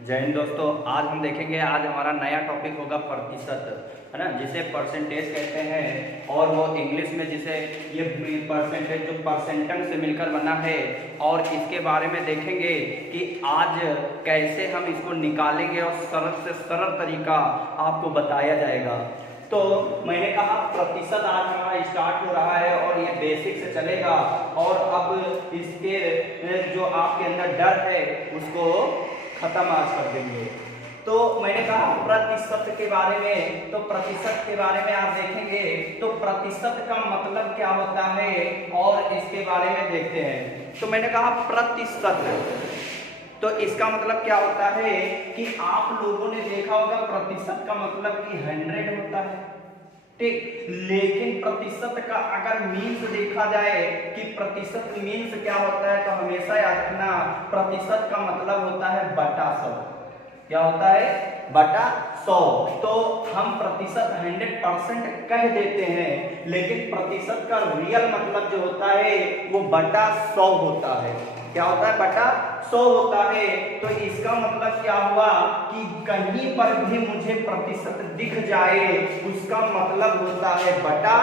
जय हिंद दोस्तों। आज हम देखेंगे, आज हमारा नया टॉपिक होगा प्रतिशत, है ना, जिसे परसेंटेज कहते हैं। और वो इंग्लिश में जिसे ये परसेंटेज जो परसेंटम से मिलकर बना है। और इसके बारे में देखेंगे कि आज कैसे हम इसको निकालेंगे और सरल से सरल तरीका आपको बताया जाएगा। तो मैंने कहा प्रतिशत आज हमारा स्टार्ट हो रहा है और ये बेसिक से चलेगा। और अब इसके जो आपके अंदर डर है उसको खत्म आज कर देंगे। तो मैंने कहा प्रतिशत के बारे में, तो प्रतिशत के बारे में आप देखेंगे तो प्रतिशत का मतलब क्या होता है और इसके बारे में देखते हैं। तो मैंने कहा प्रतिशत, तो इसका मतलब क्या होता है कि आप लोगों ने देखा होगा प्रतिशत का मतलब कि 100 होता है, ठीक। लेकिन प्रतिशत का अगर मीन्स देखा जाए कि प्रतिशत मीन्स क्या होता है, तो हमेशा याद रखना प्रतिशत का मतलब होता है बटा 100। क्या होता है? बटा 100। तो हम प्रतिशत 100% कह देते हैं, लेकिन प्रतिशत का रियल मतलब जो होता है वो बटा 100 होता है। क्या होता है? बटा 100 होता है। तो इसका मतलब क्या हुआ कि कहीं पर भी मुझे प्रतिशत दिख जाए उसका मतलब होता है बटा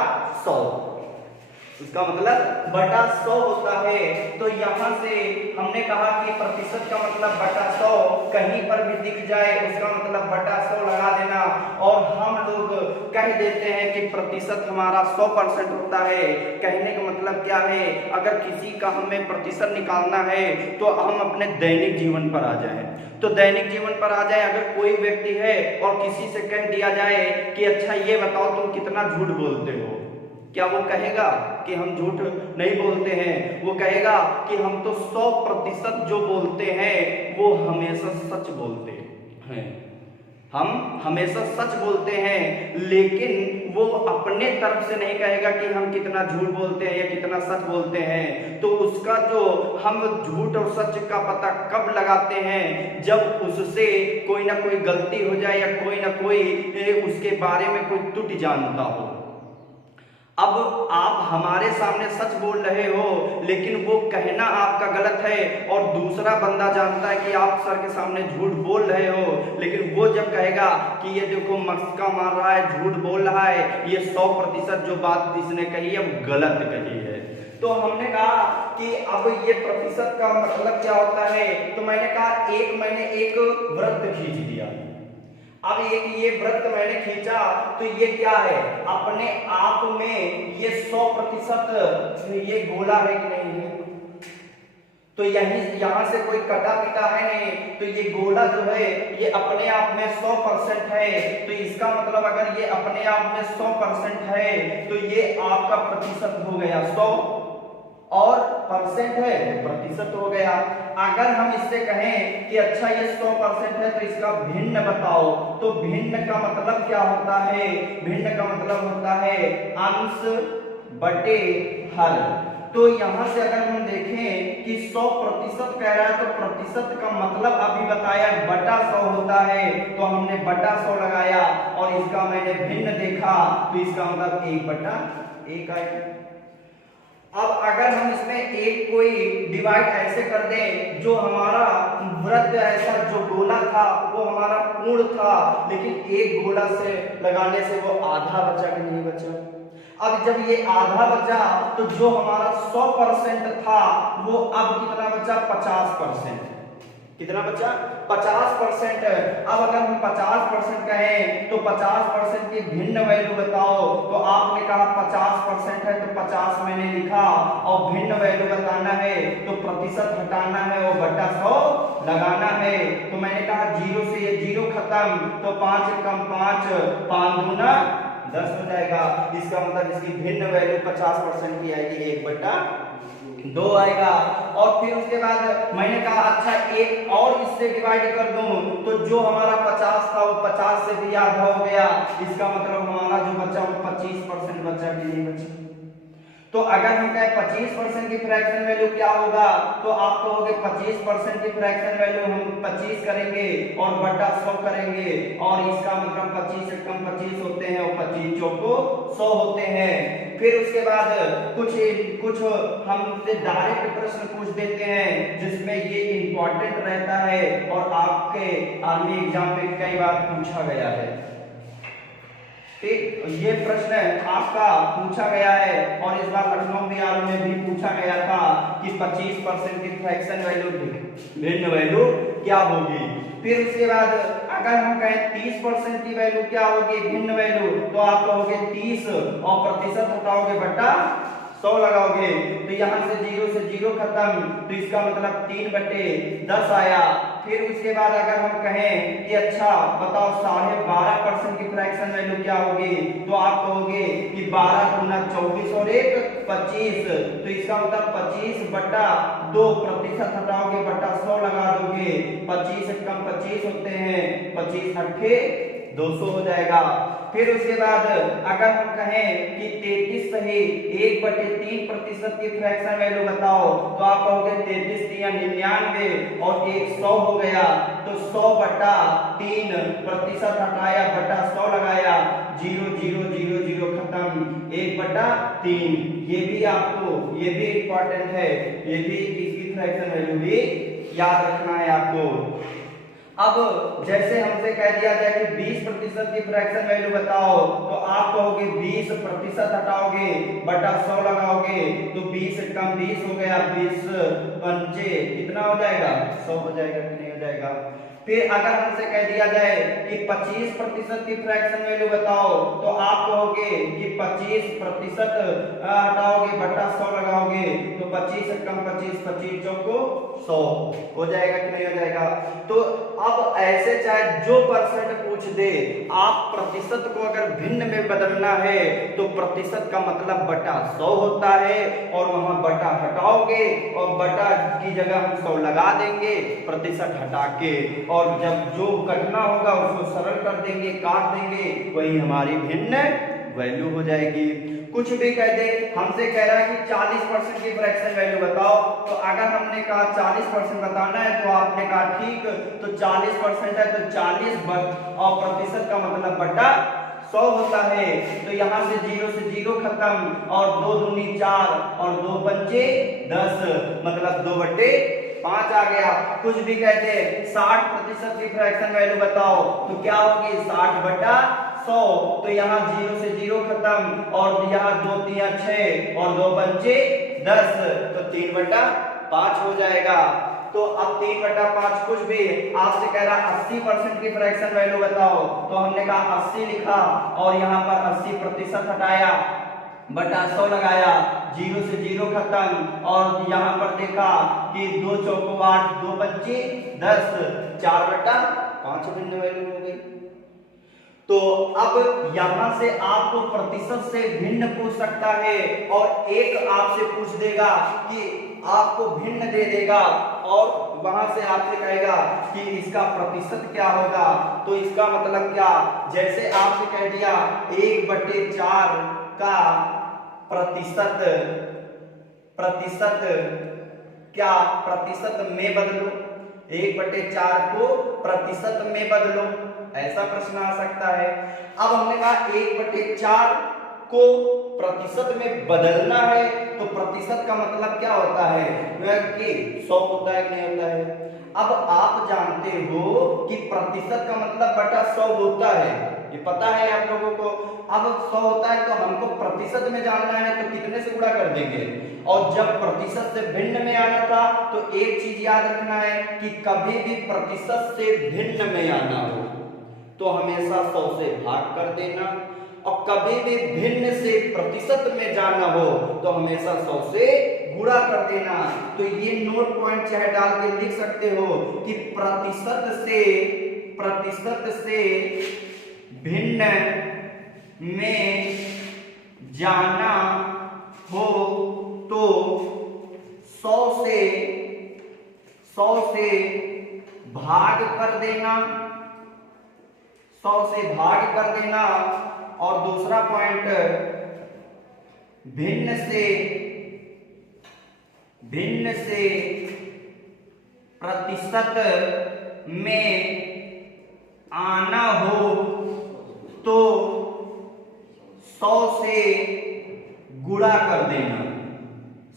100। उसका मतलब बटा 100 होता है। तो यहां से हमने कहा कि प्रतिशत का मतलब बटा 100, कहीं पर भी दिख जाए उसका मतलब बटा 100 लगा देना। और हम लोग कह देते हैं कि प्रतिशत हमारा 100% होता है। कहने का मतलब क्या है, अगर किसी का हमें प्रतिशत निकालना है तो हम अपने दैनिक जीवन पर आ जाए। तो दैनिक जीवन पर आ जाए, अगर कोई व्यक्ति है और किसी से कह दिया जाए कि अच्छा ये बताओ तुम कितना झूठ बोलते हो, क्या वो कहेगा कि हम झूठ नहीं बोलते हैं? वो कहेगा कि हम तो 100% जो बोलते हैं वो हमेशा सच बोलते हैं। हम हमेशा सच बोलते हैं, लेकिन वो अपने तरफ से नहीं कहेगा कि हम कितना झूठ बोलते हैं या कितना सच बोलते हैं। तो उसका जो हम झूठ और सच का पता कब लगाते हैं, जब उससे कोई ना कोई गलती हो जाए या कोई ना कोई उसके बारे में कोई त्रुटि जानता हो। अब आप हमारे सामने सच बोल रहे हो, लेकिन वो कहना आपका गलत है और दूसरा बंदा जानता है कि आप सर के सामने झूठ बोल रहे हो, लेकिन वो जब कहेगा कि ये देखो मस्का मार रहा है, झूठ बोल रहा है, ये 100% जो बात इसने कही है वो गलत कही है। तो हमने कहा कि अब ये प्रतिशत का मतलब क्या होता है। तो मैंने कहा मैंने एक वृत्त खींच दिया। अब एक ये वृत्त मैंने खींचा तो ये क्या है, अपने आप में ये 100% ये गोला है कि नहीं है? तो यहां से कोई कटा पिटा है नहीं, तो ये गोला जो है ये अपने आप में 100% है। तो इसका मतलब अगर ये अपने आप में 100% है तो ये आपका प्रतिशत हो गया 100 और परसेंट है तो प्रतिशत हो गया। अगर हम इससे कहें कि अच्छा ये 100% है तो इसका भिन्न बताओ, तो भिन्न का मतलब क्या होता है? भिन्न का मतलब होता है अंश बटे हर। तो यहां से अगर हम देखें कि 100% कह रहा है तो प्रतिशत का मतलब अभी बताया बटा 100 होता है, तो हमने बटा 100 लगाया और इसका मैंने भिन्न देखा तो इसका मतलब 1/1 आएगा। अब अगर हम इसमें एक कोई डिवाइड ऐसे कर दें, जो हमारा वृत्त ऐसा जो गोला था वो हमारा पूर्ण था, लेकिन एक गोला से लगाने से वो आधा बचा कि नहीं बचा। अब जब ये आधा बचा तो जो हमारा 100% था वो अब कितना बचा? 50%। कितना बचा? 50%। अब अगर हम 50% कहें तो 50% की भिन्न वैल्यू बताओ। तो आपने कहा 50% है तो 50 मैंने लिखा, और भिन्न वैल्यू बताना है तो प्रतिशत हटाना है और बटा 100 लगाना है। तो मैंने कहा 0 से ये 0 खत्म, तो 5 कम 5, 5 दूना 10 हो जाएगा। इसका मतलब इसकी भिन्न वैल्यू 50% की आएगी, 1/2 आएगा। और फिर उसके बाद मैंने कहा अच्छा एक और इससे डिवाइड कर दूं, तो जो हमारा 50 था वो 50 से भी आधा हो गया। इसका मतलब हमारा जो बचा वो 25% बचा कि नहीं बचा। तो अगर हम कहें 25% की फ्रैक्शन वैल्यू क्या होगा, तो आप कहोगे 25% की फ्रैक्शन वैल्यू हम 25 करेंगे और बटा 100 करेंगे, और इसका मतलब 25 से कम 25 होते हैं और 25 चौको 100 होते हैं। फिर उसके बाद कुछ हमसे डायरेक्ट प्रश्न पूछ देते हैं जिसमें ये इम्पोर्टेंट रहता है और आपके आर्मी एग्जाम में कई बार पूछा गया है। ठीक, ये प्रश्न आपका पूछा गया है और इस बार लखनऊ बीआरओ में भी पूछा गया था कि 25% की फ्रैक्शन वैल्यू भिन्न वैल्यू क्या होगी। फिर उसके बाद अगर हम कहें 30% की वैल्यू क्या होगी भिन्न वैल्यू, तो आप कहोगे 30 और प्रतिशत हटाओगे बटा 100 लगाओगे, तो यहाँ से 0 खत्म, तो इसका मतलब 3/10 आया। फिर उसके बाद अगर हम कहें कि अच्छा बताओ 12.5% की फ्रैक्शन वैल्यू क्या होगी, तो आप कहोगे कि 12 गुना 24 और 1 25, तो इसका मतलब 25/2, प्रतिशत हटाओगे बटा 100 लगा दोगे, 25 से कम 25 होते हैं, 25 अट्ठे 200 हो जाएगा। फिर उसके बाद अगर हम कहें कि 33 सही 1/3% की फ्रैक्शन वैल्यू बताओ, तो आप कहोगे 33 3 99 और 100 हो गया, तो 100/3, प्रतिशत हटाया बटा 100 लगाया, 0 खत्म, 1/3। ये भी आपको, ये भी इंपॉर्टेंट है, ये भी इसकी फ्रैक्शन वैल्यू भी याद रखना है आपको। अब जैसे हमसे कह दिया जाए कि 20% की फ्रैक्शन वैल्यू बताओ, तो आप कहोगे 20% हटाओगे बटा 100 लगाओगे, तो 20 से कम 20 हो गया, 20 पंचे कितना हो जाएगा 100 हो जाएगा कि नहीं हो जाएगा। फिर अगर हमसे कह दिया जाए कि 25% की फ्रैक्शन वैल्यू बताओ, तो आप कहोगे कि 25% हटाओगे बटा 100 लगाओगे, तो 25 से कम 25, 25 चौको 100 हो जाएगा कि नहीं हो जाएगा। तो अब ऐसे चाहे जो परसेंट पूछ दे, आप प्रतिशत को अगर भिन्न में बदलना है तो प्रतिशत का मतलब बटा 100 होता है, और वहां बटा हटाओगे और बटा की जगह हम 100 लगा देंगे प्रतिशत हटा के, और जब जो कटना होगा उसको सरल कर देंगे, काट देंगे, वही हमारी भिन्न वैल्यू हो जाएगी। कुछ भी कह दे, हमसे कह रहा है कि 40% की फ्रैक्शन वैल्यू बताओ, तो अगर हमने कहा 40% बताना है तो आपने कहा ठीक, तो 40% है तो 40 और प्रतिशत का मतलब बटा 100 होता है, तो यहाँ से 0 खत्म, और 2 दूनी 4 और 2 पंचे 10, मतलब 2/5 आ गया। कुछ भी कहते हैं 60% की फ्रैक्शन वैल्यू बताओ, तो क्या होगी 60/100, तो यहाँ 0 खत्म, और यहाँ 2 3 6 और 2 पंचे 10, तो 3/5 हो जाएगा। तो अब 3/5 कुछ भी आपसे कह रहा 80% की फ्रैक्शन वैल्यू बताओ, तो हमने कहा 80 लिखा और यहाँ पर 80% हटाया बटा 100 लगाया, 0 खत्म, और यहाँ पर देखा कि 2 चौको 8, 2 पंचे 10, 4/5 भिन्न वैल्यू हो गई। तो अब यहां से आपको प्रतिशत से भिन्न पूछ सकता है, और एक आपसे पूछ देगा कि आपको भिन्न दे देगा, और वहां से आपसे कहेगा कि इसका प्रतिशत क्या होगा। तो इसका मतलब क्या, जैसे आपसे कह दिया 1/4 का प्रतिशत क्या प्रतिशत में बदलो, 1/4 को प्रतिशत में बदलो, ऐसा प्रश्न आ सकता है। अब हमने कहा 1/4 को प्रतिशत में बदलना है, तो प्रतिशत का मतलब क्या होता है, वह कि 100 होता है कि नहीं होता है। अब आप जानते हो कि प्रतिशत का मतलब बटा 100 होता है, ये पता है आप लोगों को। अब 100 होता है तो हमको प्रतिशत में जानना है, तो कितने से गुणा कर देंगे, और जब प्रतिशत से भिन्न में आना था तो एक चीज याद रखना है कि कभी भी प्रतिशत से भिन्न में आना हो तो हमेशा 100 से भाग कर देना, और कभी भी भिन्न से प्रतिशत में जाना हो तो हमेशा 100 से गुणा कर देना। तो ये नोट पॉइंट चाहे डाल के लिख सकते हो कि प्रतिशत से भिन्न में जाना हो तो 100 से भाग कर देना, 100 से भाग कर देना। और दूसरा पॉइंट, भिन्न से प्रतिशत में आना हो तो 100 से गुणा कर देना,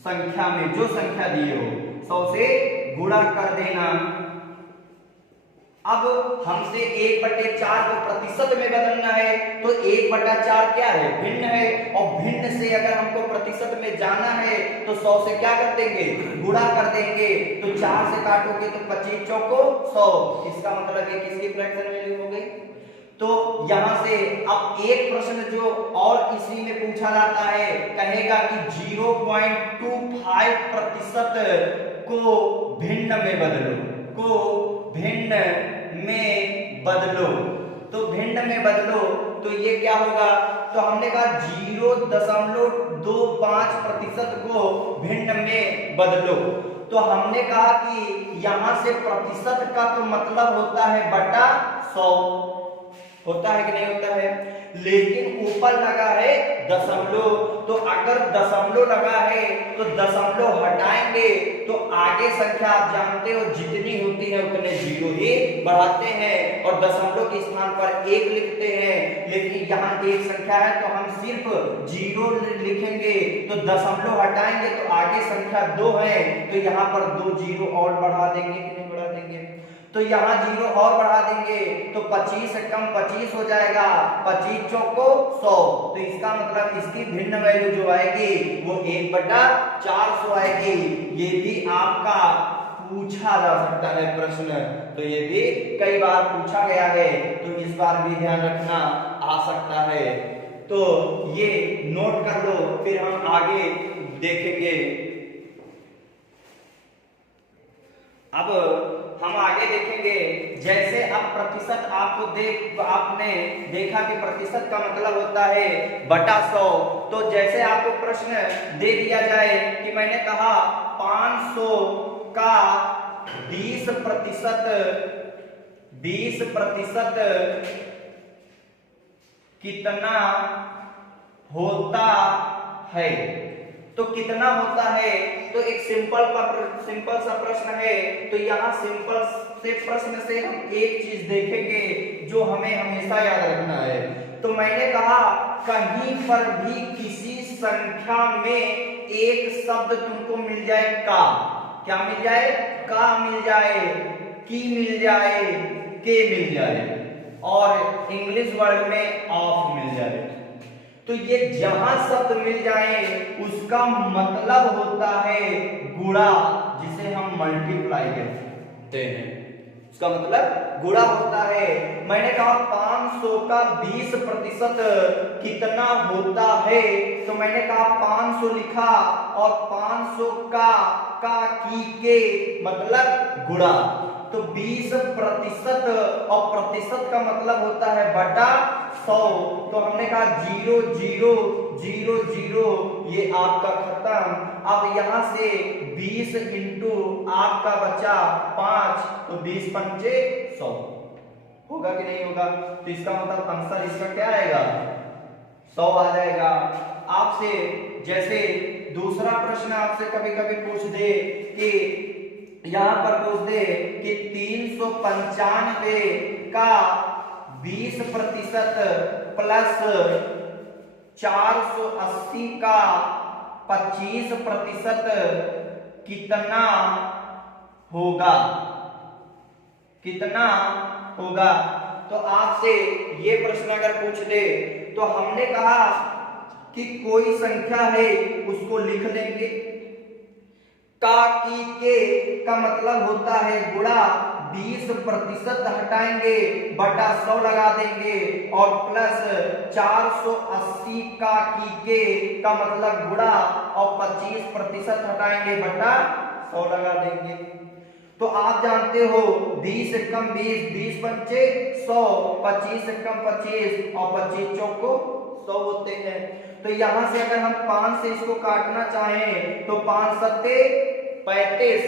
संख्या में जो संख्या दी हो 100 से गुणा कर देना। अब हमसे 1/4 को प्रतिशत में बदलना है, तो 1/4 क्या है, भिन्न है, और भिन्न से अगर हमको प्रतिशत में जाना है तो 100 से क्या कर देंगे, गुणा कर देंगे। तो 4 से काटोगे तो 25 चौको 100, इसका मतलब है किसकी फ्रैक्शन वैल्यू हो गई। तो यहां से अब एक प्रश्न जो और इसी में पूछा जाता है, कहेगा कि 0.25 प्रतिशत को भिन्न में बदलो, को भिन्न में बदलो। तो भिन्न में बदलो तो ये क्या होगा, तो हमने कहा 0.25 प्रतिशत को भिन्न में बदलो। तो हमने कहा कि यहां से प्रतिशत का तो मतलब होता है बटा 100, होता है कि नहीं होता है, लेकिन ऊपर लगा है दशमलव। तो अगर दशमलव लगा है तो दशमलव हटाएंगे तो आगे संख्या आप जानते हो जितनी होती है उतने जीरो ही बढ़ाते हैं और दशमलव के स्थान पर 1 लिखते हैं। लेकिन यहाँ एक संख्या है तो हम सिर्फ 0 लिखेंगे, तो दशमलव हटाएंगे तो आगे संख्या 2 है, तो यहाँ पर 2 जीरो और बढ़ा देंगे कि नहीं बढ़ा देंगे। तो यहाँ 0 और बढ़ा देंगे तो 25 से कम 25 हो जाएगा, 25 चौको 100। तो इसका मतलब इसकी भिन्न वैल्यू जो आएगी वो 1/400 आएगी। ये भी आपका पूछा जा सकता है प्रश्न, तो ये भी कई बार पूछा गया है, तो इस बार भी ध्यान रखना आ सकता है। तो ये नोट कर लो, फिर हम आगे देखेंगे। अब हम आगे देखेंगे, जैसे अब प्रतिशत आपने देखा कि प्रतिशत का मतलब होता है बटा 100। तो जैसे आपको प्रश्न दे दिया जाए कि मैंने कहा 500 का 20% कितना होता है, तो कितना होता है, तो एक सिंपल सा प्रश्न है। तो यहाँ सिंपल से प्रश्न से हम एक चीज देखेंगे जो हमें हमेशा याद रखना है। तो मैंने कहा कहीं पर भी किसी संख्या में एक शब्द तुमको मिल जाए का, क्या मिल जाए, का मिल जाए, की मिल जाए, के मिल जाए, और इंग्लिश वर्ड में ऑफ मिल जाए, तो ये जहां शब्द मिल जाए उसका मतलब होता है गुणा, जिसे हम मल्टीप्लाई कहते हैं, उसका मतलब गुणा होता है। मैंने कहा 500 का 20% कितना होता है, तो मैंने कहा 500 लिखा और 500 का की के मतलब गुणा, तो 20% और प्रतिशत का मतलब होता है बटा 100। तो हमने कहा 0 0 0 0, ये आपका खत्म। अब यहां से 20 इंटू आपका बचा 5, तो 20 पंचे 100 होगा कि नहीं होगा। तो इसका मतलब आंसर इसका क्या आएगा, 100 आ जाएगा। आपसे जैसे दूसरा प्रश्न आपसे कभी कभी पूछ दे कि यहां पर पूछ दे कि 395 का 20% प्लस 480 का 25% कितना होगा, कितना होगा। तो आपसे ये प्रश्न अगर पूछ दे तो हमने कहा कि कोई संख्या है उसको लिख लेंगे, का की के का मतलब होता है गुणा, 20% हटाएंगे बटा 100 लगा देंगे और प्लस 480 का की के का मतलब गुणा और 25% हटाएंगे बटा 100 लगा देंगे। तो आप जानते हो 20 से कम 20, 20 पंचे 100, 25 से कम 25 और 25 चौको 100 होते हैं। तो यहां से अगर हम 5 से इसको काटना चाहें तो 5 सत्ते 35,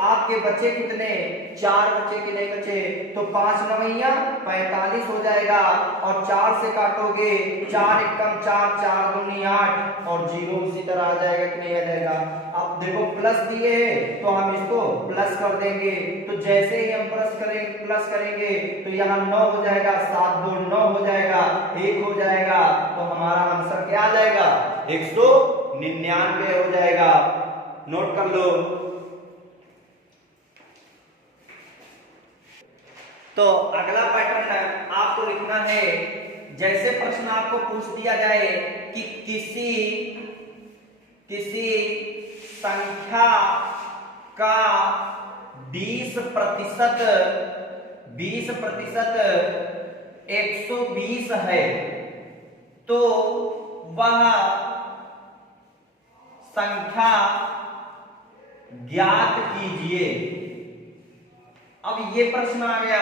आपके बचे कितने, 4 बचे कि नहीं बचे, तो 5 नवैया 45 हो जाएगा और 4 से काटोगे 4 एकम 4, 4 दूनी 8 और 0 उसी तरह आ जाएगा कि नहीं आ जाएगा। अब देखो प्लस दिए हैं तो हम इसको प्लस कर देंगे, तो जैसे ही हम प्लस करेंगे तो यहाँ 9 हो जाएगा, 7 2 9 हो जाएगा, 1 हो जाएगा, तो हमारा आंसर क्या आ जाएगा, 199 हो जाएगा। नोट कर लो। तो अगला पैटर्न आपको लिखना है, जैसे प्रश्न आपको पूछ दिया जाए कि किसी संख्या का 20% 120 है तो वह संख्या ज्ञात कीजिए। अब ये प्रश्न आ गया,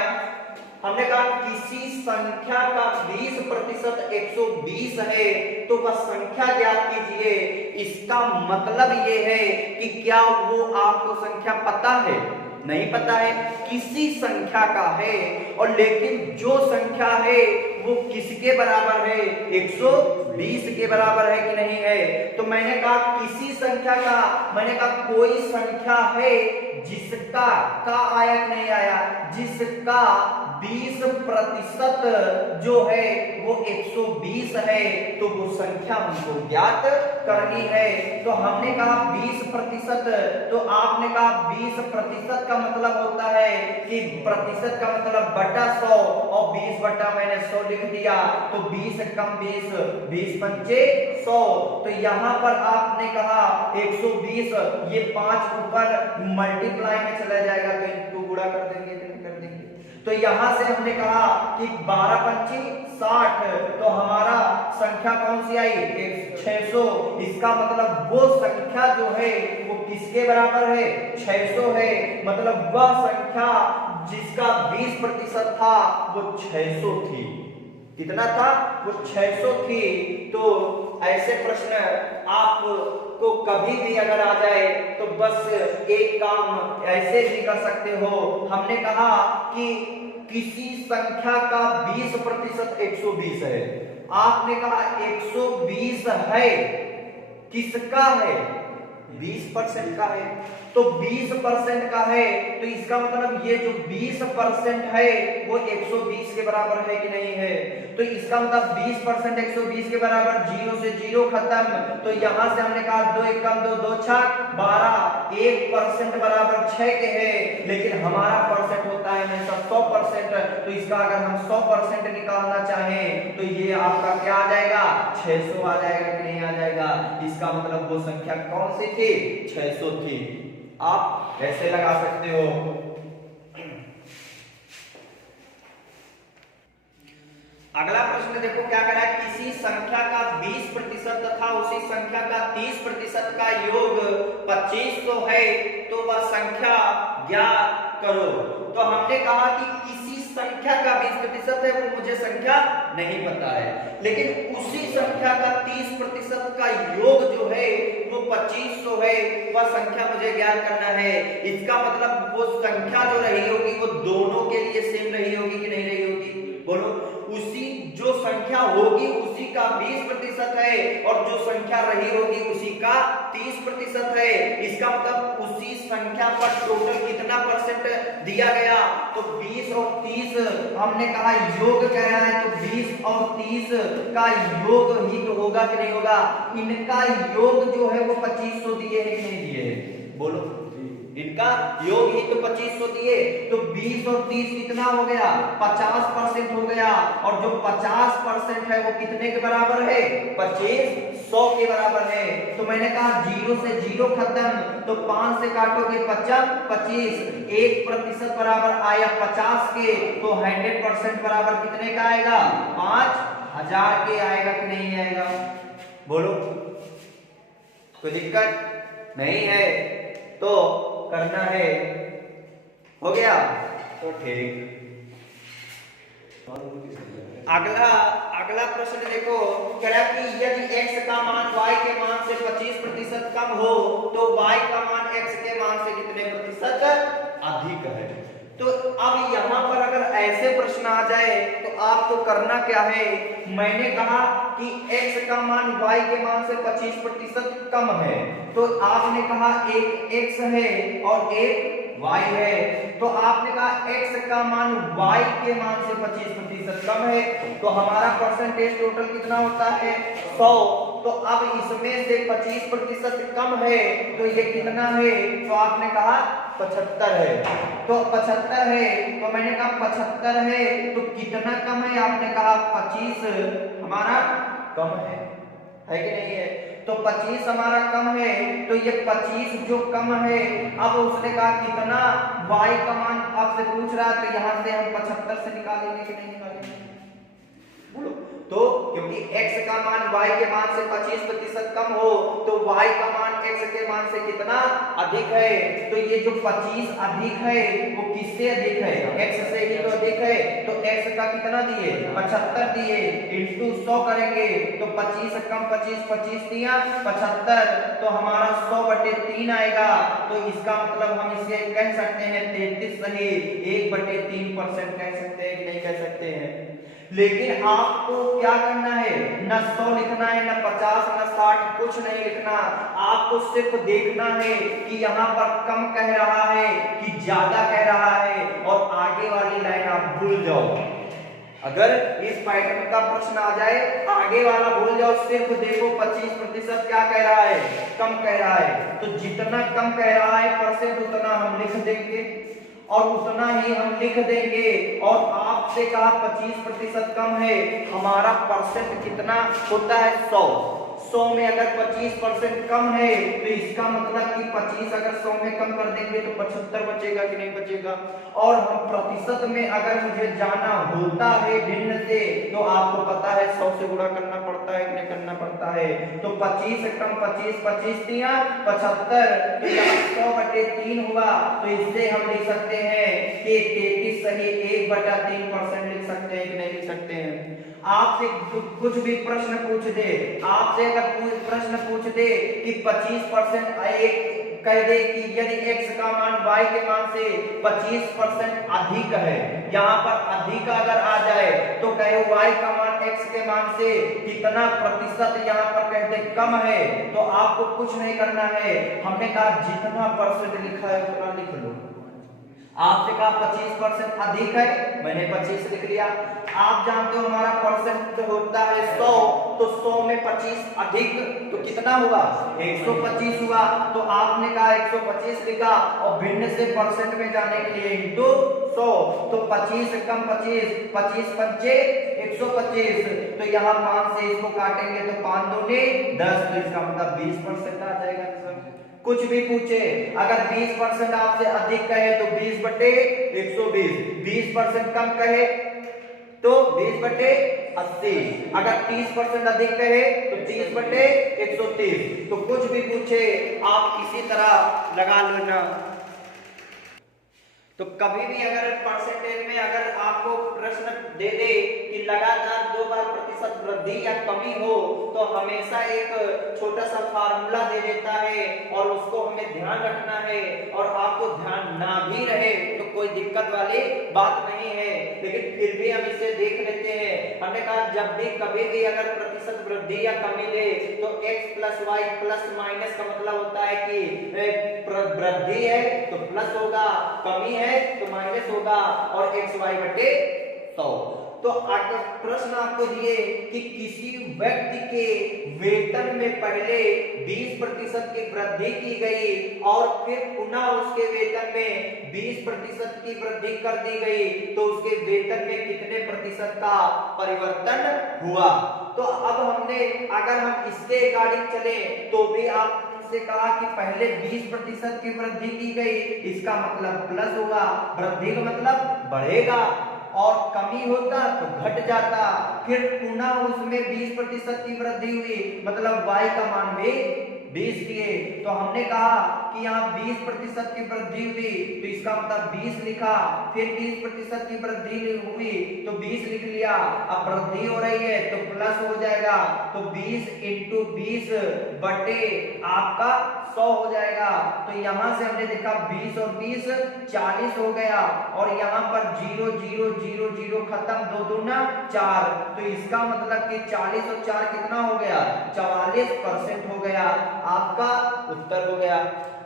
हमने कहा किसी संख्या का 20% 120 है तो वह संख्या ज्ञात कीजिए। इसका मतलब ये है कि क्या वो आपको संख्या पता है? नहीं पता है, किसी संख्या का है, और लेकिन जो संख्या है वो किसके बराबर है? 120 के बराबर है कि नहीं है? तो मैंने कहा किसी संख्या का, मैंने कहा कोई संख्या है जिसका का आया नहीं आया, जिसका 20% जो है वो 120 है तो वो संख्या हमको ज्ञात करनी है। तो हमने कहा 20%, तो आपने कहा 20% का मतलब होता है कि प्रतिशत का मतलब बटा 100, और 20 बटा मैंने 100 लिख दिया, तो 20 कम 20, 20 पंचे 100। तो यहाँ पर आपने कहा 120, ये 5 ऊपर मल्टीप्लाई में चला जाएगा तो इनको गुणा कर देंगे, कर देंगे। तो यहां से हमने कहा कि 12 पंची 60, तो हमारा संख्या कौन सी आई? 600। इसका मतलब वो संख्या जो है वो किसके बराबर है? 600 है। मतलब वह संख्या जिसका 20% था वो 600 थी। कितना था? वो 600 थी। तो ऐसे प्रश्न आपको कभी भी अगर आ जाए तो बस एक काम ऐसे भी कर सकते हो। हमने कहा कि किसी संख्या का 20% 120 है, आपने कहा 120 है, किसका है? 20% का है। तो 20% का है तो इसका मतलब ये जो 20% है वो 120 के बराबर है कि नहीं है? तो इसका मतलब 20% 120 के बराबर, 0 से 0 खत्म। तो यहां से हमने कहा 2 1 कम 2, 2 6 12, 1% बराबर 6 के है, लेकिन हमारा परसेंट होता है हमेशा 100%। तो इसका अगर हम 100% निकालना चाहें तो ये आपका क्या आ जाएगा? 600 आ जाएगा कि नहीं आ जाएगा? इसका मतलब वो संख्या कौन सी थी? 600 थी। आप ऐसे लगा सकते हो। अगला प्रश्न देखो क्या करा है, किसी संख्या का 20% तथा उसी संख्या का 30% का योग 2500 है तो वह संख्या ज्ञात करो। तो हमने कहा कि किसी संख्या का 20% है, वो मुझे संख्या नहीं पता है, लेकिन उसी संख्या का 30% का योग जो है वो 2500 है, वह संख्या मुझे ज्ञात करना है। इसका मतलब वो संख्या जो रही होगी वो दोनों के लिए सेम रही होगी कि नहीं रही होगी? बोलो, उसी जो संख्या होगी उसी का 20% है, और जो संख्या रही होगी उसी का 30% है। इसका मतलब उसी संख्या पर टोटल कितना परसेंट दिया गया? तो 20 और 30 हमने कहा योग कह रहा है, तो 20 और 30 का योग ही तो होगा कि नहीं होगा? इनका योग जो है वो 2500 दिए है कि नहीं दिए है? बोलो, इनका योग ही तो 2500 दिए, तो 20 और 30 कितना हो गया? 50% हो गया, और जो 50% है वो कितने के बराबर है? 2500 के बराबर है। तो मैंने कहा 0 से 0 खत्म, तो 5 से काटोगे 50 25, 1% बराबर आया 50 के, तो 100% बराबर कितने का आएगा? 5000 के आएगा कि नहीं आएगा? बोलो, कोई दिक्कत नहीं है तो करना है। हो गया तो ठीक। अगला प्रश्न देखो, कह रहा कि यदि x का मान y के मान से 25% कम हो तो y का मान x के मान से कितने प्रतिशत अधिक है? तो अब यहाँ पर अगर ऐसे प्रश्न आ जाए तो आपको करना क्या है? मैंने कहा कि x का मान y के मान से 25% कम है, तो आपने कहा एक x है और एक y है, तो आपने कहा x का मान y के मान से 25% कम है, तो हमारा परसेंटेज टोटल कितना होता है? 100। तो अब इसमें से 25% कम है तो ये कितना है? तो आपने कहा 75 है। तो 75 है, तो मैंने कहा 75 है तो कितना कम है, आपने कहा 25 हमारा कम है कि नहीं है? तो 25 हमारा कम है, तो ये 25 जो कम है, अब उसने कहा कितना, y का मान आपसे पूछ रहा है, तो यहां से हम 75 से निकालेंगे कि नहीं निकालेंगे, बोलो। तो क्योंकि x का मान y के मान से 25% कम हो, तो y का मान x के मान से कितना अधिक है, तो ये जो 25 अधिक है वो किससे अधिक है, x से ही तो अधिक है। तो x का कितना दिए 75 दिए, इंटू 100 करेंगे तो 25 कम 25, 25 दिया 75, तो हमारा 100/3 आएगा। तो इसका मतलब हम इसे कह सकते हैं 33 सही 1/3% कह सकते हैं कि नहीं कह सकते हैं। लेकिन आपको क्या करना है, न 100 लिखना है, न 50, न 60, कुछ नहीं लिखना। आपको सिर्फ देखना है कि यहाँ पर कम कह रहा है कि ज्यादा कह रहा है, और आगे वाली लाइन आप भूल जाओ। अगर इस पैटर्न का प्रश्न आ जाए, आगे वाला भूल जाओ, सिर्फ देखो 25% क्या कह रहा है, कम कह रहा है। तो जितना कम कह रहा है परसेंट, उतना हम लिख देंगे और उतना ही हम लिख देंगे। और आपसे कहा 25% कम है, हमारा परसेंट कितना होता है 100 में अगर 25% कम है, तो इसका मतलब कि 25 अगर 100 में कम कर देंगे तो 75 बचेगा कि नहीं बचेगा। और हम प्रतिशत में अगर मुझे जाना होता है भिन्न से, तो आपको पता है 100 से गुणा करना पड़ता है कि नहीं करना पड़ता है। तो 25 कम 25, 25 दिया 75, तो 100/3 हुआ। तो इससे हम लिख सकते हैं कि 33 सही 1/3% लिख सकते हैं कि नहीं लिख सकते हैं। आपसे कुछ भी प्रश्न पूछ दे, आपसे अगर प्रश्न पूछ दे कि 25% कह दे कि यदि x का मान y के मान से 25% अधिक है, यहाँ पर अधिक अगर आ जाए तो कहे y का मान x के मान से कितना प्रतिशत यहाँ पर कहते कम है, तो आपको कुछ नहीं करना है। हमने कहा जितना परसेंट लिखा है उतना लिख लो। आपसे कहा 25% अधिक है, मैंने 25 लिख लिया। आप जानते हो हमारा परसेंट होता है 100, तो 100 में 25 अधिक तो कितना हुआ 125 हुआ। तो आपने कहा 125 लिखा और भिन्न से परसेंट में जाने के लिए इंटू 100, तो 25 कम 25, 25 पंचे 125, तो यहाँ 5 से इसको काटेंगे तो 5 दूनी 10, तो इसका मतलब 20% आ जाएगा। कुछ भी पूछे, अगर 20% आपसे अधिक कहे तो 20/120, 20% कम कहे तो 20/80, अगर 30% अधिक कहे तो 30/130। तो कुछ भी पूछे आप इसी तरह लगा लो ना। तो कभी भी अगर परसेंटेज में अगर आपको प्रश्न दे दे कि लगातार 2 बार प्रतिशत वृद्धि या कमी हो, तो हमेशा एक छोटा सा फार्मूला दे देता है और उसको हमें ध्यान रखना है। और आपको ध्यान ना भी रहे तो कोई दिक्कत वाली बात नहीं है, लेकिन फिर भी हम इसे देख लेते हैं। हमने कहा जब भी कभी भी अगर प्रतिशत वृद्धि या कमी दे तो x + y + माइनस का मतलब होता है कि वृद्धि है तो प्लस होगा, कमी है तो माइनस होगा, और xy/100। तो अगर प्रश्न आपको दिए कि किसी व्यक्ति के वेतन में पहले 20% की वृद्धि की गई और फिर पुनः उसके वेतन में 20% की वृद्धि कर दी गई, तो उसके वेतन में कितने प्रतिशत का परिवर्तन हुआ। तो अब हमने अगर हम इसके अकॉर्डिंग चले तो भी आप से कहा कि पहले 20% की वृद्धि की गई, इसका मतलब प्लस होगा, वृद्धि का मतलब बढ़ेगा, और कमी होता तो घट जाता। फिर पुनः उसमें 20% की वृद्धि हुई, मतलब y का मान भी 20 दिए। तो हमने कहा कि यहाँ 20% की वृद्धि हुई तो इसका मतलब 20 लिखा, फिर 20% की वृद्धि हुई तो 20 लिख लिया। अब वृद्धि हो रही है तो प्लस हो जाएगा, तो 20 × 20 बटे आपका 100 हो जाएगा। तो यहाँ से हमने देखा 20 और 20 40 हो गया, और यहाँ पर 0 0 0 0 खत्म, 2 दूना 4, तो इसका मतलब कि 40 और 4 कितना हो गया 44% हो गया। आपका उत्तर हो गया।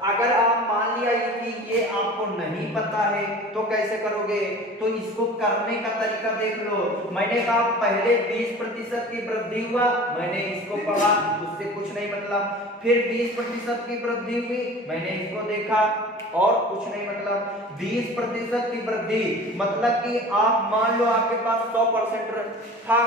अगर आप मान लिया कि ये आपको नहीं पता है तो कैसे करोगे, तो इसको करने का तरीका देख लो। मैंने कहा पहले 20% की वृद्धि हुआ, मैंने इसको पढ़ा, उससे कुछ नहीं मतलब। फिर 20% की वृद्धि हुई, मैंने इसको देखा और कुछ नहीं मतलब। 20% की वृद्धि मतलब कि आप मान लो आपके पास 100% था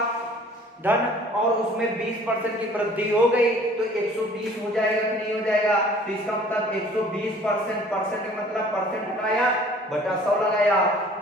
धन और उसमें 20% की वृद्धि हो गई तो 120 हो जाएगा कि नहीं हो जाएगा। तो इसका मतलब 120%, परसेंट मतलब परसेंट उठाया बटा 100 लगाया,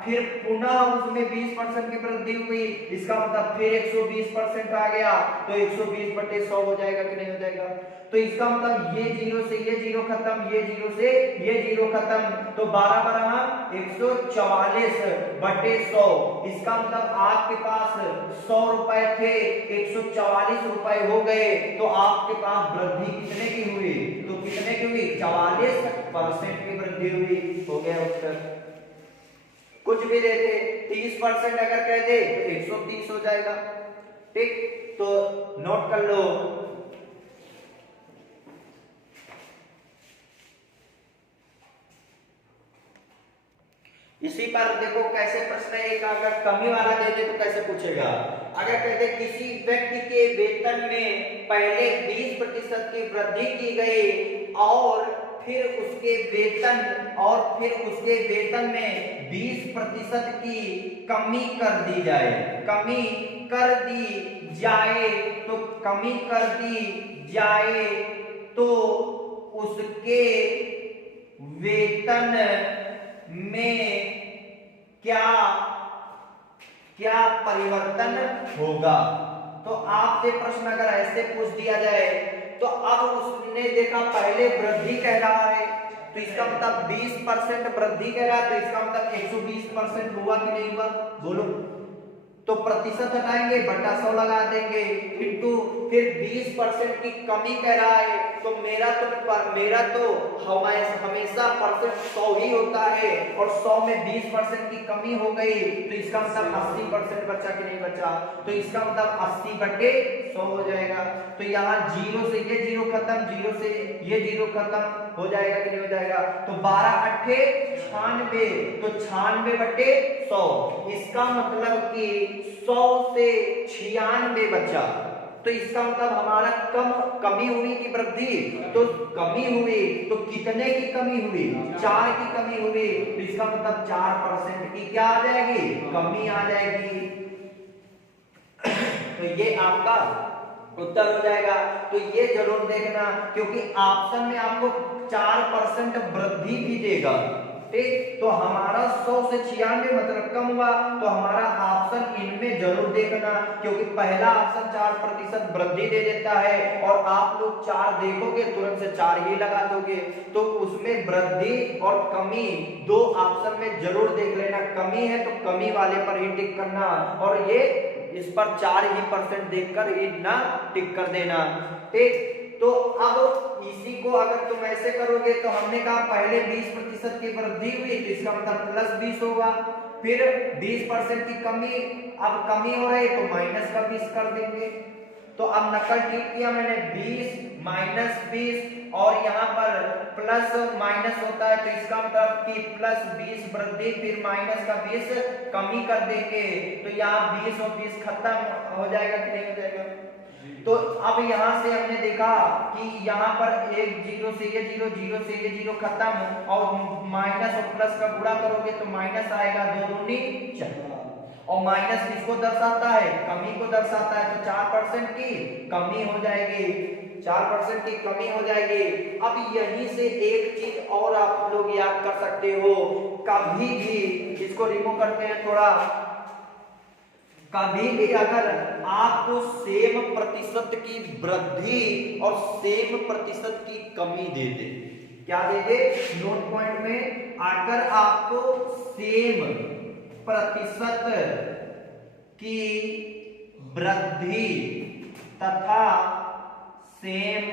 फिर पुनः उसमें 20% की वृद्धि हुई, इसका मतलब फिर 120% आ गया तो 120 बटे 100 हो जाएगा कि नहीं हो जाएगा। तो इसका मतलब ये जीरो से ये जीरो खत्म, ये जीरो से ये जीरो खत्म, तो 12 12 144 बटे 100। इसका मतलब आपके पास 100 रुपए थे, 144 रुपए हो गए, तो आपके पास वृद्धि कितने की हुई, तो कितने की हुई, 44% की वृद्धि हुई। हो गया उत्तर। कुछ भी देते 30% अगर कह दे तो 130 हो जाएगा। ठीक, तो नोट कर लो। इसी पर देखो कैसे प्रश्न एक अगर कमी वाला दे दे तो कैसे पूछेगा। अगर कहते किसी व्यक्ति के वेतन में पहले 20% की वृद्धि की गई और फिर उसके वेतन में 20% की कमी कर दी जाए, कमी कर दी जाए तो कमी कर दी जाए तो उसके वेतन में क्या क्या परिवर्तन होगा। तो आपसे प्रश्न अगर ऐसे पूछ दिया जाए तो अब उसने देखा पहले वृद्धि कह रहा है तो इसका मतलब 20% वृद्धि कह रहा है, तो इसका मतलब 120% हुआ कि नहीं हुआ, बोलो। तो प्रतिशत हटाएंगे बटा 100 लगा देंगे इंटू फिर 20% की कमी कह रहा है तो मेरा तो हमेशा परसेंट 100 ही होता है और 100 में 20% की कमी हो गई तो इसका मतलब 80% बचा कि नहीं बचा, तो इसका मतलब 80 बटे 100 हो जाएगा। तो यहाँ जीरो से ये जीरो खत्म, जीरो से ये जीरो खत्म हो जाएगा कि नहीं हो जाएगा। तो 12 अट्ठे 96, तो 96 बटे 100, इसका मतलब कि 100 से 96 बचा। तो इसका मतलब हमारा कमी हुई कि वृद्धि, तो कमी हुई, तो कितने की कमी हुई, 4 की कमी हुई, तो इसका मतलब 4% की क्या आ जाएगी, कमी आ जाएगी। तो ये आपका उत्तर हो जाएगा। तो ये जरूर देखना क्योंकि ऑप्शन में आपको 4% वृद्धि भी देगा। ठीक, तो हमारा 100 से 96 मतलब कम हुआ, तो हमारा ऑप्शन इनमें जरूर देखना क्योंकि पहला ऑप्शन 4% वृद्धि दे देता है और आप लोग 4 देखोगे तुरंत से 4 ही लगा दोगे, तो उसमें वृद्धि और कमी दो ऑप्शन में जरूर देख लेना। कमी है तो कमी वाले पर ही टिक करना और ये इस पर 4% देखकर ही ना टिक कर देना। ठीक, तो अब इसी को अगर तुम ऐसे करोगे तो हमने कहा पहले 20% की वृद्धि हुई तो इसका मतलब प्लस 20 होगा, फिर 20% की कमी, अब कमी हो रही तो माइनस का 20 कर देंगे। तो अब नकल ठीक किया मैंने, 20 माइनस 20 और यहाँ पर प्लस माइनस होता है तो इसका मतलब कि प्लस 20 वृद्धि फिर माइनस का 20 कमी कर देंगे, तो यहाँ 20 और 20 खत्म हो जाएगा कि नहीं हो जाएगा। तो अब यहाँ से हमने देखा कि यहाँ पर एक जीरो से ये जीरो, जीरो से ये जीरो खत्म और माइनस और प्लस का गुणा करोगे तो माइनस आएगा, 2 दूनी 4 और माइनस किसको दर्शाता है, कमी को दर्शाता है, तो 4% की कमी हो जाएगी, 4% की कमी हो जाएगी। अब यहीं से एक चीज और आप लोग याद कर सकते हो, कभी भी इसको रिमूव करते हैं थोड़ा, कभी भी अगर आपको सेम प्रतिशत की वृद्धि और सेम प्रतिशत की कमी दे दे, क्या दे दे, नोट पॉइंट में अगर आपको सेम प्रतिशत की वृद्धि तथा सेम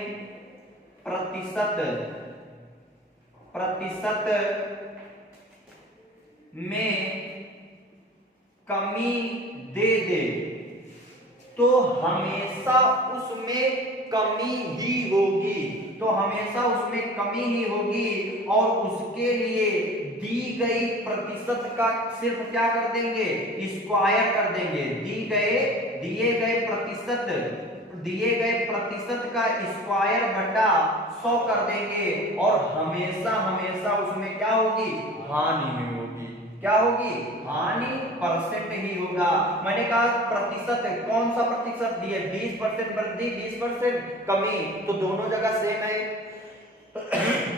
प्रतिशत में कमी दे दे तो हमेशा उसमें कमी ही होगी, तो हमेशा उसमें कमी ही होगी, और उसके लिए दी गई प्रतिशत का सिर्फ क्या कर देंगे, स्क्वायर कर देंगे। दिए गए प्रतिशत का स्क्वायर बटा 100 कर देंगे, और हमेशा हमेशा उसमें क्या होगी, हानि ही होगी। क्या होगी, हानि परसेंट ही होगा। मैंने कहा प्रतिशत, कौन सा प्रतिशत दिए, 20% वृद्धि 20% कमी, तो दोनों जगह सेम है।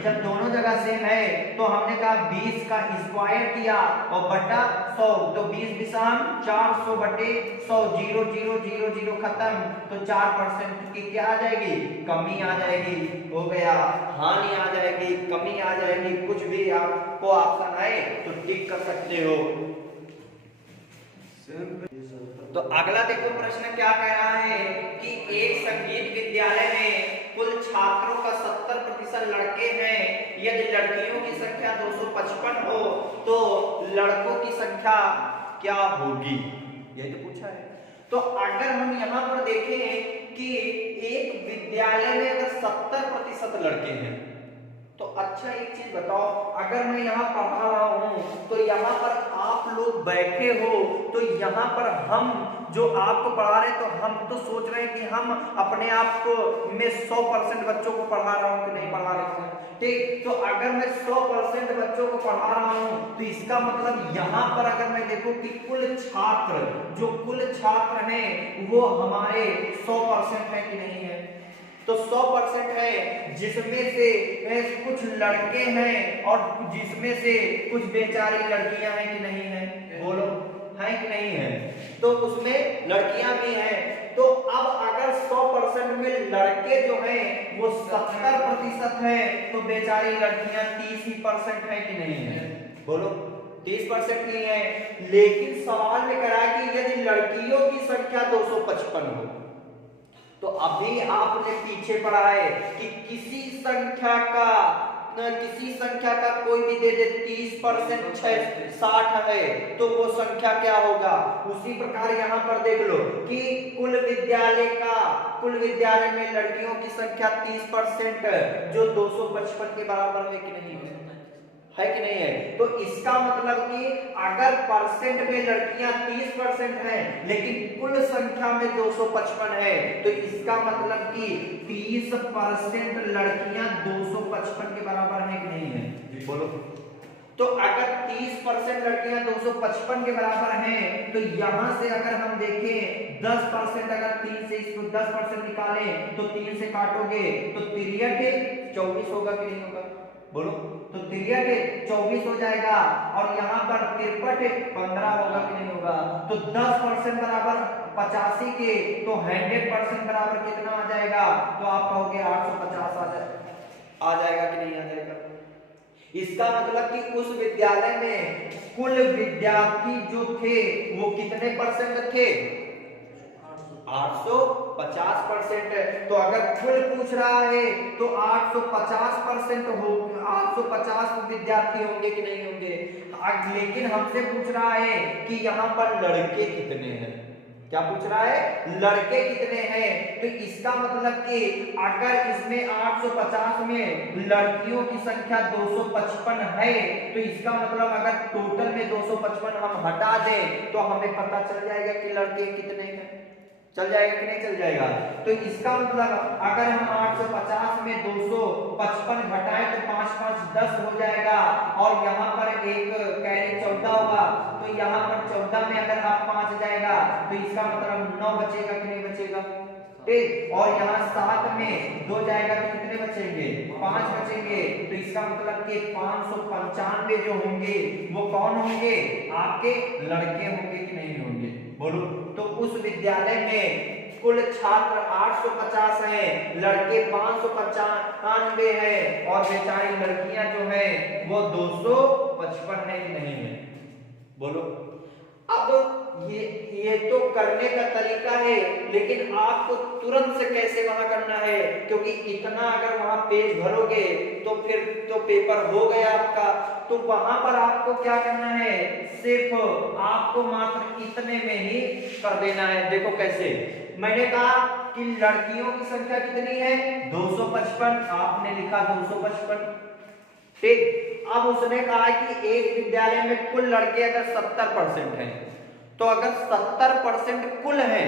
जब दोनों जगह सेम है तो हमने कहा 20 का स्क्वायर किया और बटा 100, तो 20 विषम 400 बटे 100, 0 0 0 0 खत्म, तो 4% की क्या आ जाएगी, कमी आ जाएगी। हो गया, हानि आ जाएगी, कमी आ जाएगी। कुछ भी आपको ऑप्शन आए तो टिक कर सकते हो। तो अगला देखो प्रश्न क्या कह रहा है कि एक संगीत विद्यालय में कुल छात्रों का 70% लड़के हैं, यदि लड़कियों की संख्या 255 हो तो लड़कों की संख्या क्या होगी, यही तो पूछा है। तो अगर हम यहाँ पर देखें कि एक विद्यालय में अगर 70% लड़के हैं, तो अच्छा एक चीज बताओ, अगर मैं यहाँ पढ़ा रहा हूँ तो यहाँ पर आप लोग बैठे हो, तो यहाँ पर हम जो आपको पढ़ा रहे हैं, तो हम तो सोच रहे हैं कि हम अपने आप को में 100% बच्चों को पढ़ा रहा हूँ कि नहीं पढ़ा रहा हूँ, ठीक। तो अगर मैं 100% बच्चों को पढ़ा रहा हूँ तो इसका मतलब यहाँ पर अगर मैं देखूँ कि कुल छात्र हैं वो हमारे 100% है कि नहीं है, तो 100% है, जिसमें से कुछ लड़के हैं और जिसमें से कुछ बेचारी लड़कियां हैं कि नहीं है, बोलो है कि नहीं है, तो उसमें लड़कियां भी हैं। तो अब अगर 100% में लड़के जो हैं वो 70% है, तो बेचारी लड़कियां 30% है कि नहीं है, बोलो 30% ही है। लेकिन सवाल में करा कि यदि लड़कियों की संख्या 255 हो, तो अभी आपने पीछे पढ़ा है कि किसी संख्या का कोई भी दे दे 30% 60 है, तो वो संख्या क्या होगा। उसी प्रकार यहाँ पर देख लो कि कुल विद्यालय में लड़कियों की संख्या 30% जो 255 के बराबर है कि नहीं है कि नहीं है। तो इसका मतलब कि अगर परसेंट में लड़कियां 30% हैं लेकिन कुल संख्या में 255 है, तो इसका मतलब कि 30% लड़कियां 255 के बराबर है कि नहीं है, बोलो। तो अगर 30% लड़कियां 255 के बराबर हैं, तो यहां से अगर हम देखें 10%, अगर 3 से इसको 10% निकालें तो 3 से काटोगे तो 63 24 होगा कि नहीं होगा, बोलो। तो 63 24 हो जाएगा, और यहाँ पर 63 15 होगा कि नहीं होगा। तो 10% बराबर 85 के, तो 100% बराबर कितना आ जाएगा, तो आप कहोगे 850 आ जाएगा कि नहीं आ जाएगा। इसका मतलब कि उस विद्यालय में कुल विद्यार्थी जो थे वो कितने परसेंट थे, 850%। तो अगर कुल पूछ रहा है तो 850% हो, 850 विद्यार्थी होंगे कि नहीं होंगे। लेकिन हमसे पूछ रहा है कि यहाँ पर लड़के कितने हैं, क्या पूछ रहा है, लड़के कितने हैं। तो इसका मतलब कि अगर इसमें 850 में लड़कियों की संख्या 255 है, तो इसका मतलब अगर टोटल में 255 हम हटा दें तो हमें पता चल जाएगा कि लड़के कितने हैं, चल जाएगा कि नहीं चल जाएगा। तो इसका मतलब अगर हम 850 में 255 घटाएं तो 5 5 10 हो जाएगा, और यहाँ पर एक कैरी 14 होगा, तो यहाँ पर 14 में अगर आप 5 जाएगा तो इसका मतलब 9 बचेगा कि नहीं बचेगा, ठीक। और यहाँ 7 में 2 जाएगा तो कितने बचेंगे, 5 बचेंगे। तो इसका मतलब कि 595 जो होंगे वो कौन होंगे, आपके लड़के होंगे कि नहीं होंगे, बोलो। तो उस विद्यालय में कुल छात्र 850 हैं, लड़के 595 हैं, और बेचारी लड़कियां जो हैं वो 255 है कि नहीं है, बोलो। अब ये तो करने का तरीका है, लेकिन आपको तुरंत से कैसे वहां करना है, क्योंकि इतना अगर वहां पेज भरोगे तो फिर तो पेपर हो गया आपका। तो वहां पर आपको क्या करना है, सिर्फ आपको मात्र इतने में ही कर देना है। देखो कैसे, मैंने कहा कि लड़कियों की संख्या कितनी है 255, आपने लिखा 255। ठीक, अब उसने कहा कि एक विद्यालय में कुल लड़के अगर 70% हैं, तो अगर 70% कुल है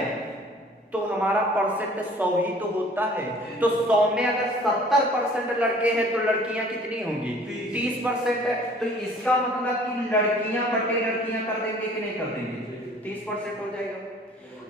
तो हमारा परसेंट 100 ही तो होता है। तो 100 में अगर 70% लड़के हैं तो लड़कियां कितनी होंगी 30%। तो इसका मतलब कि लड़कियां बटे लड़कियां कर देंगे कि नहीं कर देंगे, 30% हो जाएगा।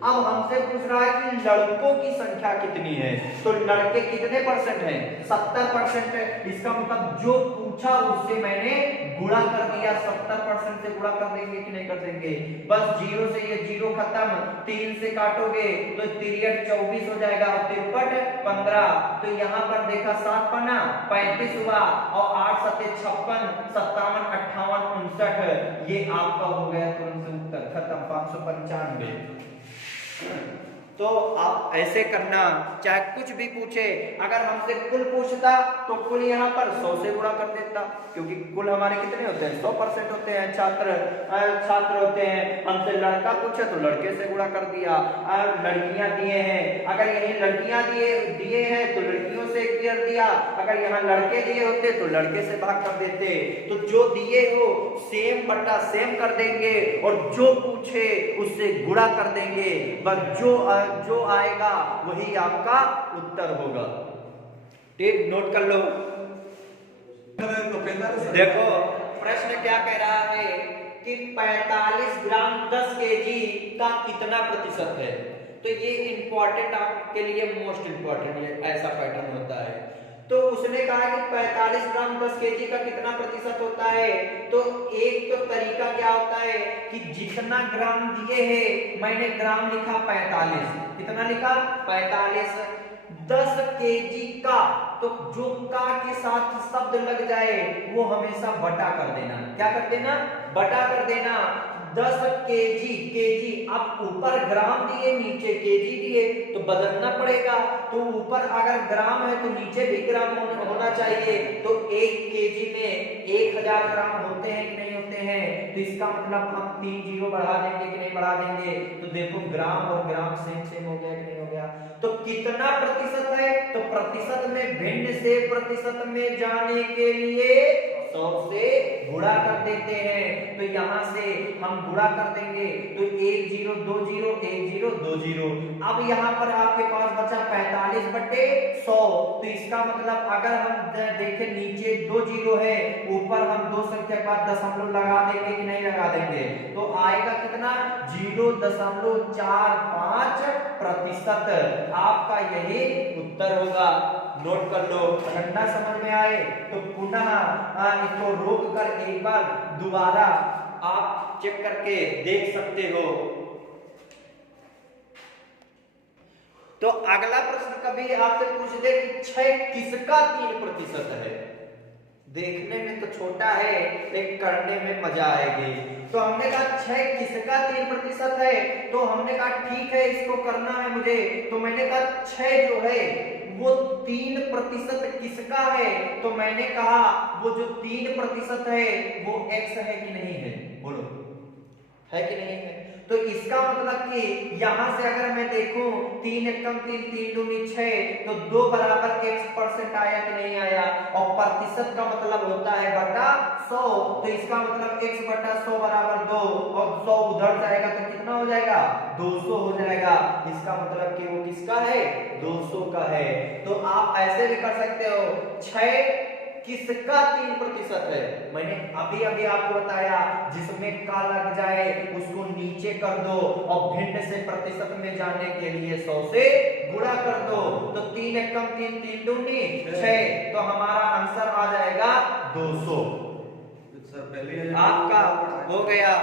अब हमसे पूछ रहा है कि लड़कों की संख्या कितनी है, तो लड़के कितने परसेंट हैं 70% है। इसका मतलब जो पूछा उससे मैंने गुणा कर दिया, 70% से गुणा कर देंगे कि नहीं कर देंगे। बस 0 से ये 0 खत्म, 3 से काटोगे तो 3 24 हो जाएगा और 53 15। तो यहाँ पर देखा 7 पन्ना 35 हुआ और 8 7 56 57 58 59, ये आपका हो गया तुरंत से उत्तर खत्म 595। तो आप ऐसे करना, चाहे कुछ भी पूछे, अगर हमसे कुल पूछता तो कुल यहाँ पर 100 से गुणा कर देता, क्योंकि कुल हमारे कितने होते हैं 100% होते हैं, छात्र होते हैं। हमसे लड़का पूछे तो लड़के से गुणा कर दिया। लड़कियां दिए हैं, अगर यही लड़कियां दिए हैं तो लड़कियों से कर दिया, अगर यहाँ लड़के दिए होते तो लड़के से भाग कर देते। तो जो दिए हो सेम बटा सेम कर देंगे और जो पूछे उससे गुणा कर देंगे, बस जो आएगा वही आपका उत्तर होगा। ठीक, नोट कर लो। देखो प्रश्न क्या कह रहा है कि 45 ग्राम 10 केजी का कितना प्रतिशत है। तो ये इंपॉर्टेंट आपके लिए मोस्ट इंपॉर्टेंट ऐसा पैटर्न होता है। तो उसने कहा कि 45 ग्राम 10 केजी का कितना प्रतिशत होता है। तो एक तो तरीका क्या होता है कि जितना ग्राम दिए हैं, मैंने ग्राम लिखा 45, कितना लिखा 45, 10 केजी का, तो जो का के साथ शब्द लग जाए वो हमेशा बटा कर देना। क्या कर देना, बटा कर देना। 10 केजी, केजी, अब ऊपर ग्राम दिए नीचे केजी दिए तो बदलना पड़ेगा। तो ऊपर अगर ग्राम है तो नीचे भी ग्राम होना चाहिए। तो 1 केजी में 1000 ग्राम होते हैं कि नहीं होते हैं। तो इसका मतलब हम 3 जीरो बढ़ा देंगे कि नहीं बढ़ा देंगे। तो देखो ग्राम और ग्राम सेम हो गया कि नहीं हो गया। तो कितना प्रतिशत है, तो प्रतिशत में भिन्न से प्रतिशत में जाने के लिए 100 से गुणा कर देते हैं। तो यहां से हम गुणा कर देंगे तो 1 0 2 0 1 0 2 0। अब यहां पर आपके पास बचा 45 बटे 100। तो इसका मतलब अगर हम देखें नीचे 2 0 है, ऊपर हम दो संख्या का दशमलव लगा देंगे कि नहीं लगा देंगे। तो आएगा कितना 0.45%। आपका यही उत्तर होगा। नोट कर लो, घटना समझ में आए तो पुनः इसको रोक कर एक बार दोबारा आप चेक करके देख सकते हो। तो अगला प्रश्न कभी आपसे पूछ दे कि 6 किसका 3% है। देखने में तो छोटा है लेकिन करने में मजा आएगी। तो हमने कहा 6 किसका 3% है। तो हमने कहा ठीक है इसको करना है मुझे। तो मैंने कहा 6 जो है वो 3% किसका है। तो मैंने कहा वो जो 3% है वो x है कि नहीं है, बोलो है कि नहीं है। तो इसका मतलब कि यहां से अगर मैं देखूं 3 एकम 3 3 दूनी 6, तो 2 बराबर x% आया कि नहीं आया। और प्रतिशत का मतलब होता है बटा 100। तो इसका मतलब x बटा 100 बराबर 2 और 100 उधर जाएगा तो कितना हो जाएगा 200 हो जाएगा। इसका मतलब कि वो किसका है 200 का है। तो आप ऐसे भी कर सकते हो 6 किसका 3% है। मैंने अभी अभी आपको बताया जिसमें का लग जाए उसको नीचे कर दो और भिन्न से प्रतिशत में जाने के लिए 100 से गुणा कर दो। तो 3 एकम 3 3 दूनी 6, तो हमारा आंसर आ जाएगा 200। आपका हो गया